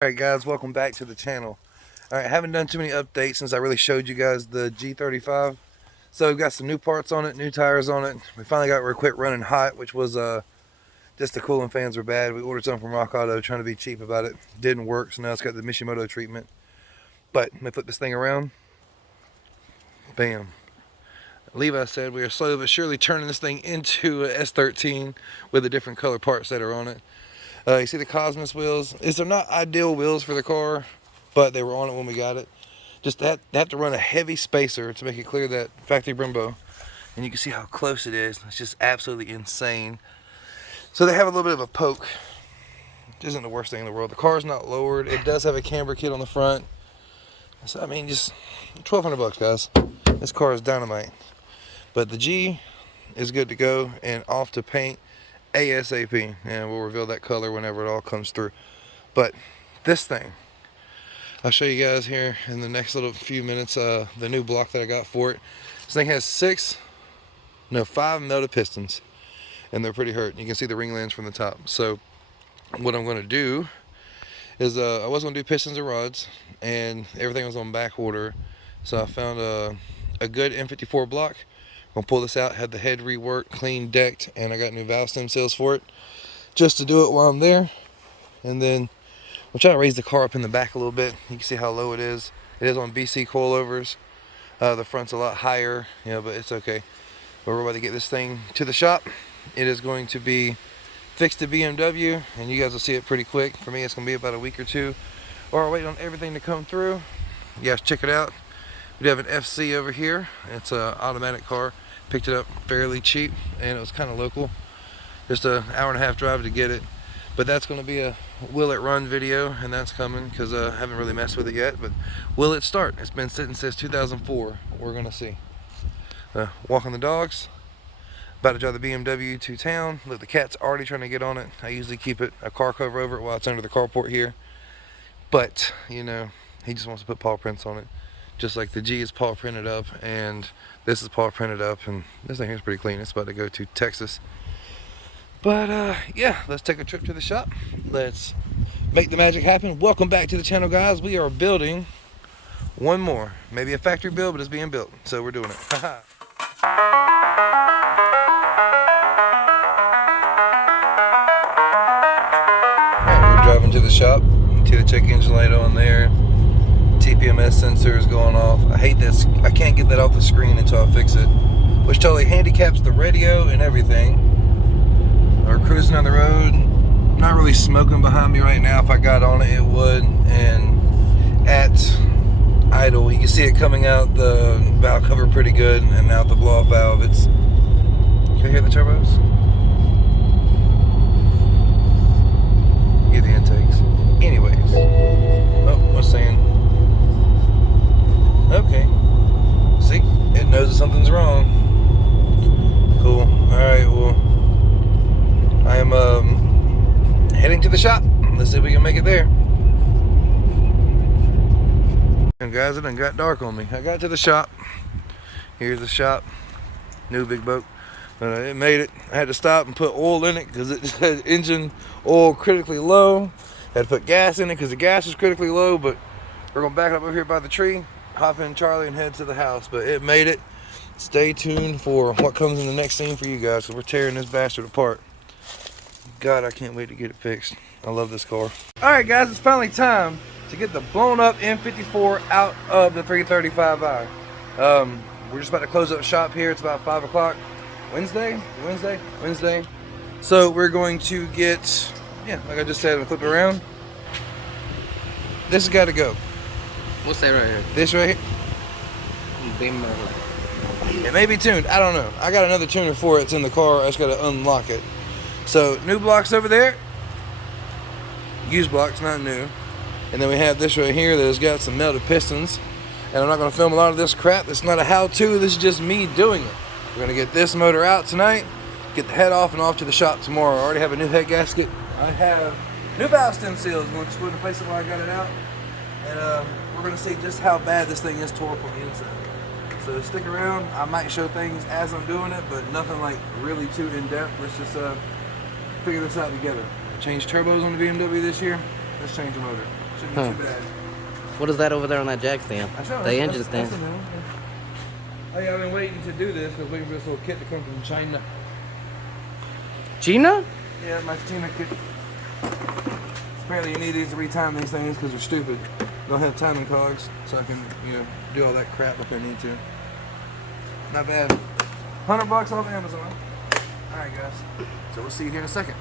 Alright guys, welcome back to the channel. Alright, I haven't done too many updates since I really showed you guys the G35. So we've got some new parts on it, new tires on it. We finally got where it quit running hot, which was just the cooling fans were bad. We ordered some from Rock Auto trying to be cheap about it. Didn't work, so now it's got the Mishimoto treatment. But let me flip this thing around. Bam. Levi said we are slowly but surely turning this thing into a S13 with the different color parts that are on it. You see the Cosmos wheels. These are not ideal wheels for the car, but they were on it when we got it. Just they have to run a heavy spacer to make it clear that factory Brembo. And you can see how close it is. It's just absolutely insane. So they have a little bit of a poke, which isn't the worst thing in the world. The car's not lowered. It does have a camber kit on the front. So I mean, just $1,200 guys. This car is dynamite. But the G is good to go and off to paint ASAP, and we'll reveal that color whenever it all comes through. But this thing, I'll show you guys here in the next little few minutes the new block that I got for it. This thing has 5 melted pistons, and they're pretty hurt. You can see the ring lands from the top. So what I'm going to do is I was going to do pistons and rods, and everything was on back order. So I found a good N54 block. I'm gonna pull this out, had the head reworked, clean, decked, and I got new valve stem seals for it, just to do it while I'm there. And then we'll try to raise the car up in the back a little bit. You can see how low it is. It is on BC coilovers. The front's a lot higher, but it's okay. But we're about to get this thing to the shop. It is going to be fixed to BMW, and you guys will see it pretty quick. For me, it's gonna be about a week or two, or I'll wait on everything to come through. You guys check it out. We have an FC over here. It's an automatic car. Picked it up fairly cheap, and it was kind of local. Just an hour-and-a-half drive to get it. But that's going to be a will it run video, and that's coming because I haven't really messed with it yet. But will it start? It's been sitting since 2004. We're going to see. Walking the dogs. About to drive the BMW to town. Look, the cat's already trying to get on it. I usually keep it a car cover over it while it's under the carport here. But, he just wants to put paw prints on it. Just like the G is paw printed up, and this is paw printed up, and this thing here is pretty clean. It's about to go to Texas. But yeah, let's take a trip to the shop. Let's make the magic happen. Welcome back to the channel, guys. We are building one more. Maybe a factory build, but it's being built, so we're doing it. Alright, we're driving to the shop. See the check engine light on there. TPMS sensor is going off. I hate this. I can't get that off the screen until I fix it, which totally handicaps the radio and everything. We're cruising on the road. Not really smoking behind me right now. If I got on it, it would. And at idle, you can see it coming out the valve cover pretty good, and out the blow-off valve. Can you hear the turbos? Get the intakes. Anyways, what's saying? Okay. See? It knows that something's wrong. Cool. Alright, well, I am heading to the shop. Let's see if we can make it there. And guys, it done got dark on me. I got to the shop. Here's the shop. New big boat. It made it. I had to stop and put oil in it because it had engine oil critically low. Had to put gas in it because the gas was critically low, but we're going to back up over here by the tree, hop in Charlie, and head to the house. But it made it. Stay tuned for what comes in the next scene for you guys, because we're tearing this bastard apart. God, I can't wait to get it fixed. I love this car. Alright guys, it's finally time to get the blown up N54 out of the 335i. We're just about to close up shop here. It's about 5 o'clock. Wednesday. So we're going to get, like I just said, I'm gonna flip it around. This has got to go. What's that right here? This right here? It may be tuned. I don't know. I got another tuner for it. It's in the car. I just got to unlock it. So new blocks over there. Used blocks, not new. And then we have this right here that has got some melted pistons. And I'm not going to film a lot of this crap. It's not a how-to. This is just me doing it. We're going to get this motor out tonight. Get the head off and off to the shop tomorrow. I already have a new head gasket. I have new valve stem seals. I'm going to just put in place it while I got it out. And we're going to see just how bad this thing is tore up on the inside. So stick around. I might show things as I'm doing it, but nothing like really too in-depth. Let's just figure this out together. Change turbos on the BMW this year. Let's change the motor. Shouldn't be too bad. What is that over there on that jack stand? The engine stand. Oh yeah, I've been waiting to do this. I was waiting for this little kit to come from China. Gina? Yeah, my China kit. Apparently you need these to retime these things because they're stupid. Don't have timing cogs, so I can, do all that crap if I need to. Not bad. $100 off Amazon. All right, guys. So we'll see you here in a second.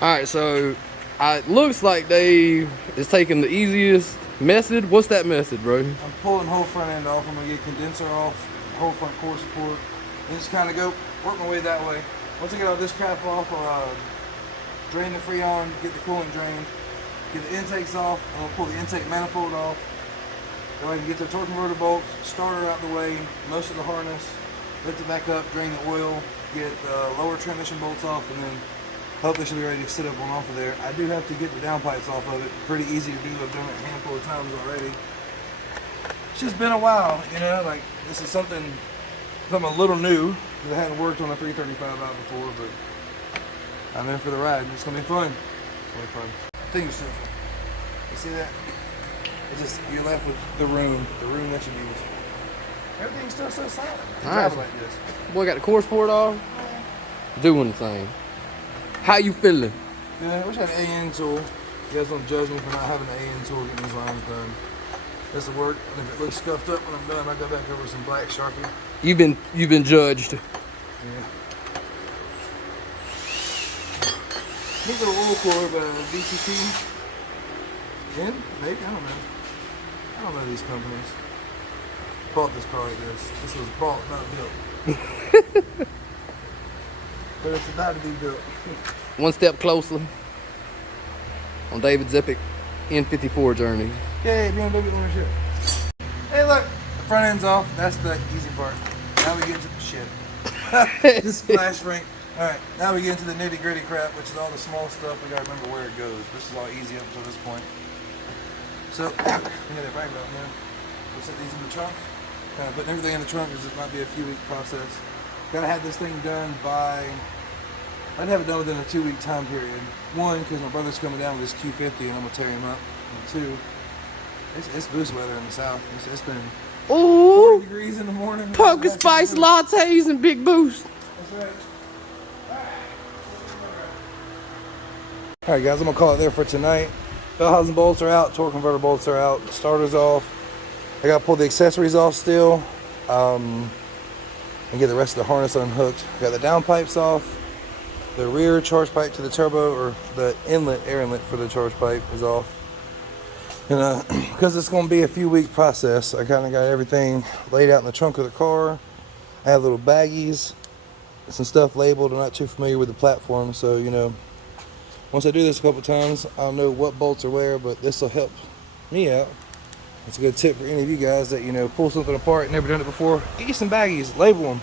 All right, so it looks like Dave is taking the easiest method. What's that method, bro? I'm pulling the whole front end off. I'm gonna get condenser off, whole front core support, and just kind of work my way that way. Once I get all this crap off, I'll drain the Freon, get the coolant drained, get the intakes off. I'm gonna pull the intake manifold off. Then I can get the torque converter bolts, starter out the way, most of the harness, lift it back up, drain the oil, get the lower transmission bolts off, and then hopefully should be ready to sit up on off of there. I do have to get the downpipes off of it. Pretty easy to do. I've done it a handful of times already. It's just been a while, like this is something a little new because I hadn't worked on a 335 out before, but I'm in for the ride. It's gonna be fun. It's gonna be fun. Things are simple. You see that? It's just you're left with the room that you use. Everything's still so solid. Nice. Like this. Boy, got the core support off. Doing the thing. How you feeling? Yeah, I wish I had an AN tool. You guys don't judge me for not having an AN tool getting these lines done. This will work. And if it looks scuffed up when I'm done, I go back over some black Sharpie. You've been judged. Yeah. Neat little oil core by DCT. Again? Maybe? I don't know. I don't know these companies. Bought this car like this. This was bought, not built. But it's about to be built. One step closer on David's epic N54 journey. Yay, BMW ownership. Hey look, the front end's off. That's the easy part. Now we get to the shit. Just splash frank. Alright, now we get into the nitty gritty crap, which is all the small stuff. We gotta remember where it goes. This is all easy up until this point. So, we got that right about now. We'll set these in the trunk. Kind of putting everything in the trunk because it might be a few week process. Gotta have this thing done by, I'd have it done within a 2-week time period. One, because my brother's coming down with his Q50 and I'm gonna tear him up. And two, it's boost weather in the south. It's been 40 degrees in the morning. Pumpkin spice lattes and big boost. That's right. Alright guys, I'm gonna call it there for tonight. Bell housing bolts are out, torque converter bolts are out, the starter's off. I gotta pull the accessories off still. And get the rest of the harness unhooked. Got the downpipes off. The rear charge pipe to the turbo, or the inlet, air inlet for the charge pipe is off. And because it's going to be a few week process, I kind of got everything laid out in the trunk of the car. I have little baggies, some stuff labeled. I'm not too familiar with the platform, so once I do this a couple times, I'll know what bolts are where. But this will help me out. It's a good tip for any of you guys that pull something apart, never done it before. Get you some baggies, label them.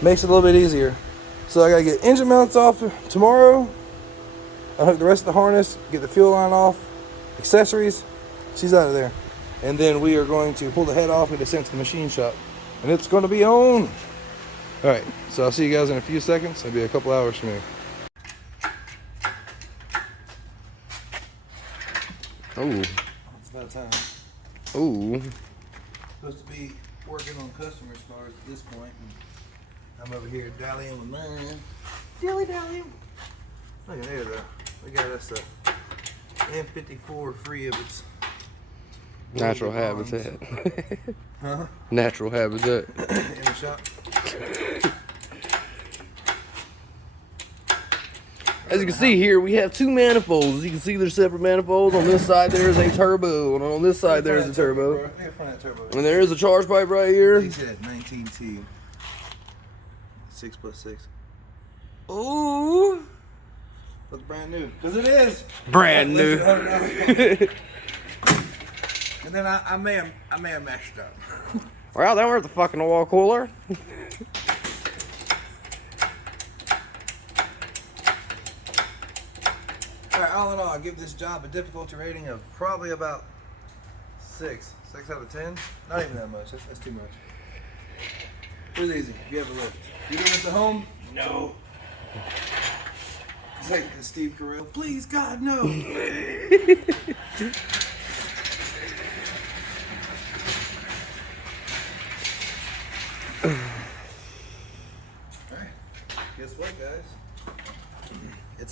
Makes it a little bit easier. So I gotta get engine mounts off tomorrow. I'll hook the rest of the harness, get the fuel line off, accessories. She's out of there. And then we are going to pull the head off and get sent to the machine shop. And it's gonna be on. All right, so I'll see you guys in a few seconds. It'll be a couple hours from here. Oh. It's about time. Ooh. Supposed to be working on customers' cars at this point. And I'm over here dallying with mine. Dallying. Look at there though. We got us a N54 free of its natural habitat. Huh? Natural habitat. In the shop. As you can see here, we have two manifolds. As you can see, there's separate manifolds. On this side, there is a turbo, and on this side, there is a turbo. And there is a charge pipe right here. He said 19T. 6+6. Ooh. Looks brand new. Because it is. Brand new. And then I may have messed up. Well, that was the fucking oil cooler. Alright, all in all, I'll give this job a difficulty rating of probably about 6. 6 out of 10. Not even that much. That's too much. It was easy. If you have a lift. You doing this at home? No. It's like Steve Carell. Please, God, no.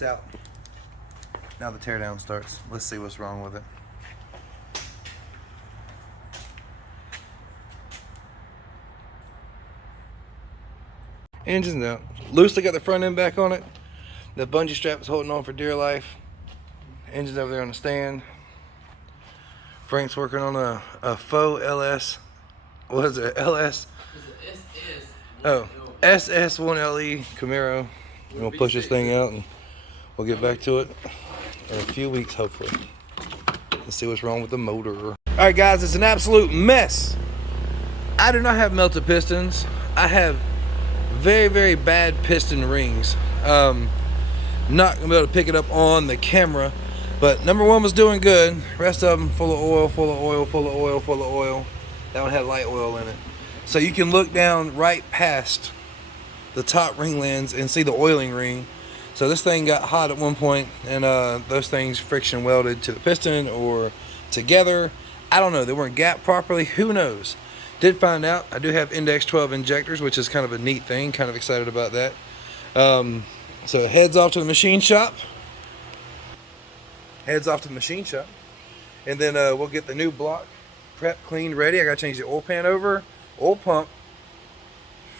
It's out. Now the teardown starts. Let's see what's wrong with it. Engine's out. Loosely got the front end back on it. The bungee strap is holding on for dear life. Engine's over there on the stand. Frank's working on a faux LS. What is it? LS? Oh, SS1LE Camaro. We'll push this thing out and we'll get back to it in a few weeks, hopefully. Let's see what's wrong with the motor. Alright guys, it's an absolute mess. I do not have melted pistons. I have very, very bad piston rings. Not gonna be able to pick it up on the camera, but number one was doing good. Rest of them full of oil, full of oil, full of oil, full of oil. That one had light oil in it. So you can look down right past the top ring lens and see the oiling ring. So this thing got hot at one point, and those things friction welded to the piston or together. I don't know, they weren't gapped properly, who knows. Did find out I do have index 12 injectors, which is kind of a neat thing, kind of excited about that. So heads off to the machine shop. And then we'll get the new block prep, cleaned, ready. I gotta change the oil pan over, oil pump,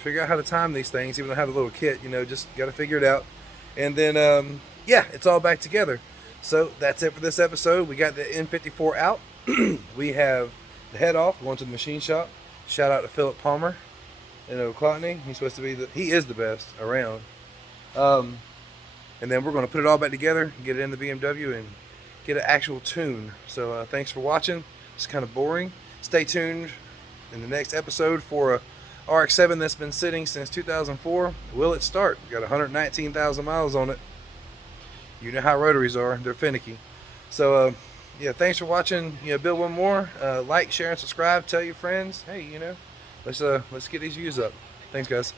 figure out how to time these things, even though I have a little kit, you know, just gotta figure it out. And then yeah, it's all back together. So that's it for this episode. We got the N54 out. We have the head off, going to the machine shop. Shout out to Philip Palmer in Oclotney. He's supposed to be he is the best around. And then we're going to put it all back together, get it in the BMW, and get an actual tune. So thanks for watching. It's kind of boring. Stay tuned in the next episode for a RX-7 that's been sitting since 2004. Will it start? We got 119,000 miles on it. You know how rotaries are. They're finicky. So yeah, thanks for watching. You know, build one more. Like, share, and subscribe. Tell your friends. Hey, you know, let's get these views up. Thanks, guys.